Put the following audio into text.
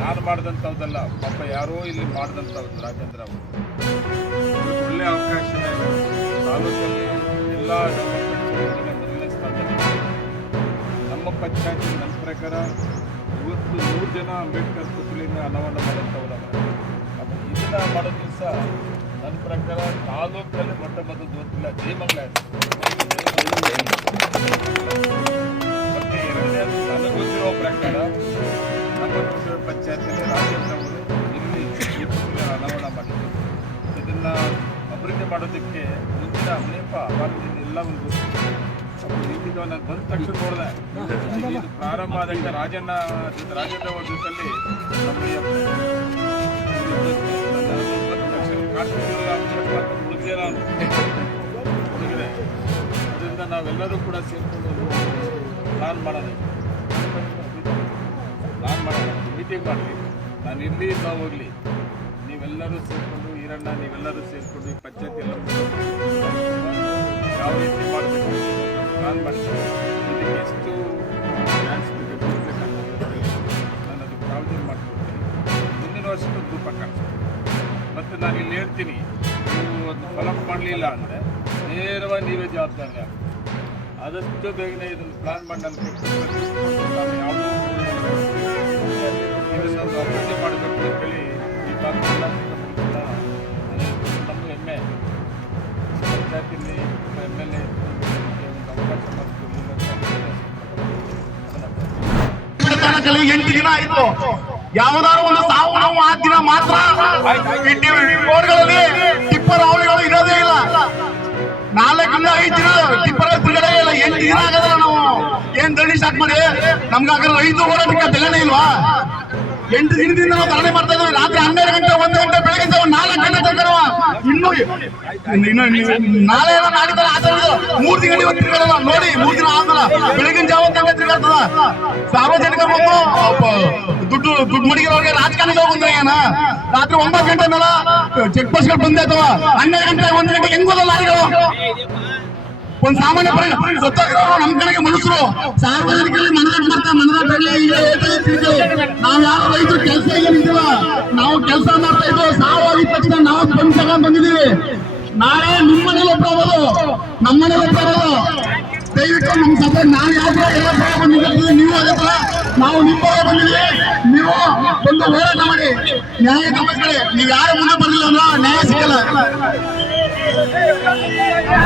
ನಾನು ಮಾಡಿದಂಥದ್ದಲ್ಲ, ಪಾಪ ಯಾರೋ ಇಲ್ಲಿ ಮಾಡಿದಂಥದ್ದು ರಾಜೇಂದ್ರ ಅವರು. ಒಳ್ಳೆ ಅವಕಾಶ ಇದೆ ತಾಲೂಕಲ್ಲಿ. ಎಲ್ಲ ಮೊದಲನೇ ಸ್ಥಾನದಲ್ಲಿ ನಮ್ಮ ಪಂಚಾಯತ್. ನನ್ನ ಪ್ರಕಾರ ಇವತ್ತು 100 ಜನ ಅಂಬೇಡ್ಕರ್ ಪುತ್ಥಳಿಯಿಂದ ಅನಾವರಣ ಮಾಡೋಂಥವ್ರು. ಇದನ್ನ ಮಾಡೋ ದಿವಸ ನನ್ನ ಪ್ರಕಾರ ತಾಲೂಕಲ್ಲಿ ಮೊಟ್ಟ ಮೊದಲು ಗೊತ್ತಿಲ್ಲ ಜಯಮಂಗಲ. ಮತ್ತೆ ಎರಡನೇದು ನನಗೆ ಗೊತ್ತಿರೋ ಪ್ರಕಾರ ನಮ್ಮ ಪಂಚಾಯತಿಯಲ್ಲಿ ರಾಜೇಂದ್ರ ಅವರು ಇಲ್ಲಿ ಈ ಪುತ್ಥಳಿ ಅನಾವರಣ ಮಾಡಿದ್ರು. ಇದನ್ನ ಅಭಿವೃದ್ಧಿ ಮಾಡೋದಕ್ಕೆ ಮುಂದಿನ ಅನೇಕ ಅವಾರ್ಡಿನ ಎಲ್ಲ ಒಂದು ಈಗ ನಾನು ಬಂದ ತಕ್ಷಣ ನೋಡಿದೆ. ಇದು ಪ್ರಾರಂಭ ಆದಾಗ ರಾಜೇಂದ್ರ ಅವ್ರ ಜೊತೆಲಿ ಹುಡುಗರೆ. ಅದರಿಂದ ನಾವೆಲ್ಲರೂ ಕೂಡ ಸೇರಿಕೊಂಡು ಪ್ಲಾನ್ ಮಾಡೋಣ, ಮೀಟಿಂಗ್ ಮಾಡಲಿ. ನಾನು ಇಲ್ಲಿ ನಾವು ಹೋಗಲಿ, ನೀವೆಲ್ಲರೂ ಸೇರಿಕೊಂಡು ಈರಣ್ಣ ನೀವೆಲ್ಲರೂ ಸೇರಿಕೊಂಡು ಈ ಪಂಚಾಯತ್ ಎಲ್ಲ ಯಾವ ರೀತಿ ಮಾಡಬೇಕು ಪ್ಲಾನ್ ಮಾಡ್ತೀನಿ. ಇದಕ್ಕೆ ಎಷ್ಟು ಡ್ಯಾನ್ಸ್ ಬೇಕಾಗ್ತದೆ ನಾನು ಅದು ಪ್ರಾವಿಷನ್ ಮಾಡ್ಕೊಡ್ತೀನಿ. ಮುಂದಿನ ವರ್ಷದ ಗ್ರೂಪ್ ಕಾಣಿಸ್ತೀನಿ. ಮತ್ತು ನಾನು ಇಲ್ಲಿ ಹೇಳ್ತೀನಿ, ನೀವು ಅದು ಫಾಲೋಅಪ್ ಮಾಡಲಿಲ್ಲ ಅಂದರೆ ನೇರವಾಗಿ ನೀವೇ ಜವಾಬ್ದಾರಿ ಆಗುತ್ತೆ. ಆದಷ್ಟು ಬೇಗನೆ ಇದನ್ನು ಪ್ಲಾನ್ ಮಾಡಿ ನಾನು ಯಾವುದೋ ಇದನ್ನು ಅಭಿವೃದ್ಧಿ ಮಾಡಬೇಕು ಅಂತೇಳಿ ಈ ಭಾಗದಲ್ಲ ನಮ್ಮ ಹೆಮ್ಮೆ. ಪಂಚಾಯತಿಯಲ್ಲಿ MLA ಅವಕಾಶ ಮಾಡಿಕೊಡಲಿಲ್ಲ. 8 ದಿನ ಆಯಿತು. ಯಾವ್ದಾದ್ರು ಒಂದು ಸಾವು ನೋವು ಆ ದಿನ ಮಾತ್ರ ರೋಡ್ಗಳಲ್ಲಿ ಟಿಪ್ಪರ್ ಅವಳಿಗಳು ಇರೋದೇ ಇಲ್ಲ. 4 ರಿಂದ 5 ದಿನ ಟಿಪ್ಪರ್ ತಿರುಗಡೆ ಇಲ್ಲ. 8 ದಿನ ಆಗದಲ್ಲ. ನಾವು ಏನ್ ಧರಣಿ ಸ್ಟಾರ್ಟ್ ಮಾಡಿ ನಮ್ಗಾಗ ರೈತ ಹೋರಾಟಕ್ಕೆ ಬೆಲೆನೇ ಇಲ್ವಾ? 8 ದಿನದಿಂದ ನಾವು ಧರಣಿ ಮಾಡ್ತಾ ಇದ್ದೀವಿ. ರಾತ್ರಿ 12 ಗಂಟೆ 1 ಗಂಟೆ ಬೆಳಗ್ಗೆ 4 ಗಂಟೆ ತನಕ ಇನ್ನು ನಾಳೆ ನಾಡಿದ್ದಲ್ಲ ಆಚರಣೆ 3 ತಿಂಗಳು ಇವತ್ತು ತಿರ್ಗಾಡಲ್ಲ ನೋಡಿ. 3 ದಿನ ಆದ್ಮೇಲೆ ಬೆಳಗಿನ ಜಾವ ತನಕ ತಿರ್ಗಾಡ್ತದ. ಸಾರ್ವಜನಿಕರು ದುಡ್ಡು ಮಡಿಗೆ ರಾಜಕಾರಣಿಗೆ ಬಂದ್ರೆ ಏನ ರಾತ್ರಿ 9 ಗಂಟೆ ಮೇಲೆ ಚೆಕ್ ಪೋಸ್ಟ್ ಗಳು ಬಂದೇ ಅಥವಾ 12 ಗಂಟೆ 1 ಗಂಟೆ ಹೆಂಗ್ ಹೋದಲ್ಲ ಲಾರಿಗಳು? ಒಂದ್ ಸಾಮಾನ್ಯ ಸತ್ತಾಗಿರೋರು ನಮ್ ಕಡೆಗೆ ಮನುಷ್ಯರು ಸಾರ್ವಜನಿಕರಲ್ಲಿ ನಾವ್ ಯಾರು ರೈತರು ಕೆಲಸ ಇಲ್ಲ ನಿಂತಿಲ್ಲ. ನಾವು ಕೆಲಸ ಮಾಡ್ತಾ ಇದ್ವಿ. ಸಾವಾಗಿದ ತಕ್ಷಣ ನಾವು ಬಂದ್ ತಗೊಂಡ್ ಬಂದಿದ್ದೀವಿ. ನಾಳೆ ನಿಮ್ಮ ಮನೇಲಿ ಒಬ್ಬರಬಹುದು, ನಮ್ಮ ಮನೇಲಿ ಒಬ್ಬರಬಹುದು. ದಯವಿಟ್ಟು ನಮ್ಮ ಸಭೆ ನಾವು ಯಾವ ಬಂದಿದ್ದೀವಿ, ನೀವು ಅದಕ್ಕೆ ನಾವು ನಿಮ್ಮ ಬಂದಿದ್ದೀವಿ. ನೀವು ಒಂದು ಹೋರಾಟ ಮಾಡಿ ನ್ಯಾಯ ಗಮನಿಸ್ಕೊಳ್ಳಿ. ನೀವು ಯಾರು ಮುಂದೆ ಬರಲಿಲ್ಲ ಅಂದ್ರೆ ನ್ಯಾಯ ಸಿಗಲ್ಲ.